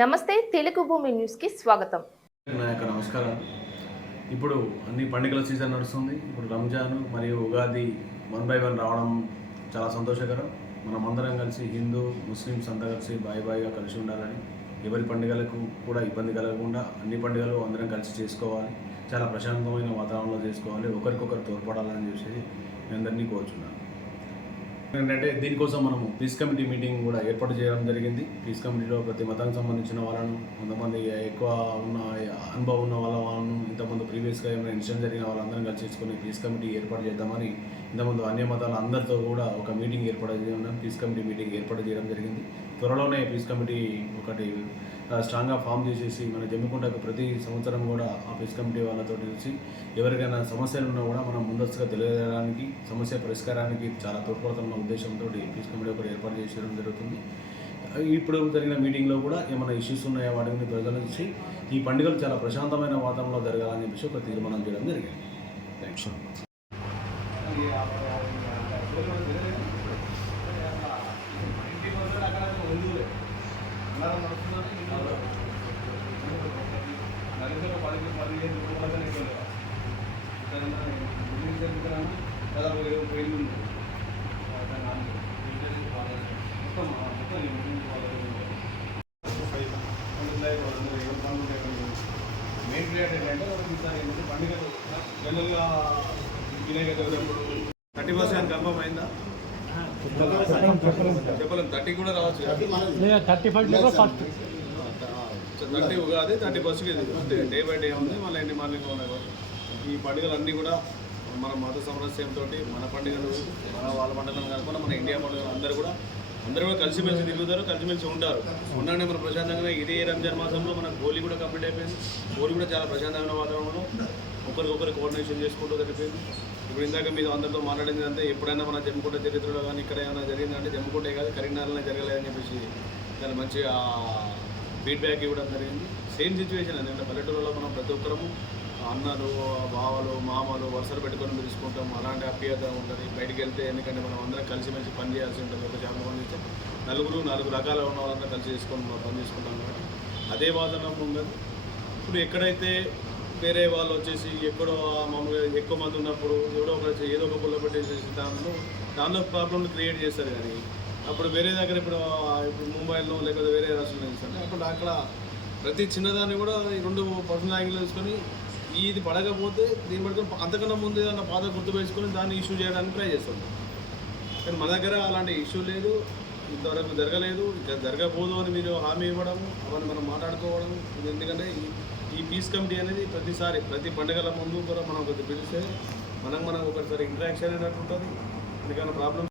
నమస్తే తెలుగు భూమి న్యూస్కి స్వాగతం. నా యొక్క నమస్కారం. ఇప్పుడు అన్ని పండుగల సీజన్ నడుస్తుంది. ఇప్పుడు రంజాన్ మరియు ఉగాది వన్ బై వన్ రావడం చాలా సంతోషకరం. మనం అందరం కలిసి హిందూ ముస్లిమ్స్ అంతా కలిసి బాయ్ బాయ్గా కలిసి ఉండాలని ఎవరి పండుగలకు కూడా ఇబ్బంది కలగకుండా అన్ని పండుగలు అందరం కలిసి చేసుకోవాలి. చాలా ప్రశాంతమైన వాతావరణంలో చేసుకోవాలి. ఒకరికొకరు తోడ్పడాలని చూసి నేను అందరినీ కోరుచున్నాను. ఏంటంటే దీనికోసం మనము పీస్ కమిటీ మీటింగ్ కూడా ఏర్పాటు చేయడం జరిగింది. పీస్ కమిటీలో ప్రతి మతానికి సంబంధించిన వాళ్ళను కొంతమంది ఎక్కువ ఉన్న అనుభవం ఉన్న వాళ్ళ వాళ్ళను ప్రీవియస్గా ఏమైనా ఇన్సిడెంట్ జరిగిన వాళ్ళందరం కలిసి చేసుకుని పీస్ కమిటీ ఏర్పాటు చేద్దామని ఇంతకుముందు అన్య మతాల అందరితో కూడా ఒక మీటింగ్ ఏర్పాటు చేయడం పీస్ కమిటీ మీటింగ్ ఏర్పాటు చేయడం జరిగింది. త్వరలోనే పీస్ కమిటీ ఒకటి స్ట్రాంగ్గా ఫామ్ చేసేసి మన జమ్మికుంటకు ప్రతి సంవత్సరం కూడా ఆ పీస్ కమిటీ వాళ్ళతో చూసి ఎవరికైనా సమస్యలు ఉన్నా కూడా మనం ముందస్తుగా తెలియజేయడానికి సమస్య పరిష్కారానికి చాలా తోడ్పడుతున్న ఉద్దేశంతో పీస్ కమిటీ ఒకటి ఏర్పాటు చేయడం జరుగుతుంది. ఇప్పుడు జరిగిన మీటింగ్లో కూడా ఏమైనా ఇష్యూస్ ఉన్నాయో? వాటిని గురించి పరిగణించి ఈ పండుగలు చాలా ప్రశాంతమైన వాతావరణంలో జరగాలని చెప్పేసి ఒక తీర్మానం చేయడం జరిగింది. థ్యాంక్స్ మెయిన్ క్రియేట్ ఏంటంటే ఈసారి ఏంటంటే పండుగలు జనరల్గా వినాయక చవితి అప్పుడు థర్టీ పర్సెంట్ కన్ఫర్మ్ అయిందా చెప్పలేం థర్టీ కూడా రావచ్చు thirty five first thirty Ugadi thirty first అంటే డే బై డే ఉంది మళ్ళీ ఎన్ని మార్నింగ్ ఉన్నాయి ఈ పండుగలు అన్నీ కూడా మన మత సమరస్యంతో మన పండుగలు మన వాళ్ళ పండుగలు కాకుండా మన ఇండియా పండుగలు అందరూ కూడా అందరూ కూడా కలిసిమెలిసి తిరుగుతారు కలిసిమెలిసి ఉంటారు. ఉన్నాడే మనం ప్రశాంతంగా ఇదే రంజాన్ మాసంలో మన గోలీ కూడా కంప్లీట్ అయిపోయింది. గోలీ కూడా చాలా ప్రశాంతమైన వాతావరణంలో ఒకరికొకరు కోఆర్డినేషన్ చేసుకుంటూ జరిపోయింది ఇప్పుడు ఇందాక మీరు అందరితో మాట్లాడింది అంటే ఎప్పుడైనా మన జమ్మకుంట చరిత్రలో కానీ ఇక్కడ ఏమైనా జరిగిందంటే జమ్మకుంటే కాదు కరీంనగర్లో జరగలేదని చెప్పేసి దాని మంచి ఫీడ్బ్యాక్ ఇవ్వడం జరిగింది. సేమ్ సిచ్యువేషన్ అండి అంటే పల్లెటూరులో మనం ప్రతి ఒక్కరము అన్నలు బావలు మామలు వరుసలు పెట్టుకొని పిలుచుకుంటాం అలాంటి అప్యత ఉంటుంది. బయటికి వెళ్తే ఎందుకంటే మనం అందరం కలిసిమెలిసి పని చేయాల్సి ఉంటుంది. ఒక నలుగురు నాలుగు రకాల ఉన్న వాళ్ళంతా కలిసి చేసుకొని మనం పని చేసుకుంటాం కాబట్టి అదే వాతావరణం ఉండదు. ఇప్పుడు ఎక్కడైతే వేరే వాళ్ళు వచ్చేసి ఎక్కడో మామూలుగా ఎక్కువ మంది ఉన్నప్పుడు ఎవడో ఒక ఏదో ఒక పుల్ల పెట్టేసేసి దానిలో దానిలో ప్రాబ్లమ్లు క్రియేట్ చేస్తారు కానీ అప్పుడు వేరే దగ్గర ఇప్పుడు ఇప్పుడు ముంబైలో లేకపోతే వేరే రాష్ట్రంలో చేస్తారు? అప్పుడు అక్కడ ప్రతి చిన్నదాన్ని కూడా ఈ రెండు పర్సనల్ యాంగిల్ తీసుకొని ఇది పడకపోతే దీన్ని పడుకొని అంతకన్నా ముందు ఏదన్నా బాధ గుర్తు వేసుకొని దాన్ని ఇష్యూ చేయడానికి ట్రై చేస్తాం. కానీ మన దగ్గర అలాంటి ఇష్యూ లేదు. ఇంతవరకు జరగలేదు ఇంకా జరగబోదు అని మీరు హామీ ఇవ్వడం అవన్నీ మనం మాట్లాడుకోవడం ఎందుకంటే ఈ ఈ పీస్ కమిటీ అనేది ప్రతిసారి ప్రతి పండుగల ముందు కూడా మనం ఒకటి పిలిస్తే మనం మనం ఒకసారి ఇంటరాక్షన్ అయినట్టు ఉంటుంది. ఎందుకన్నా ప్రాబ్లమ్స్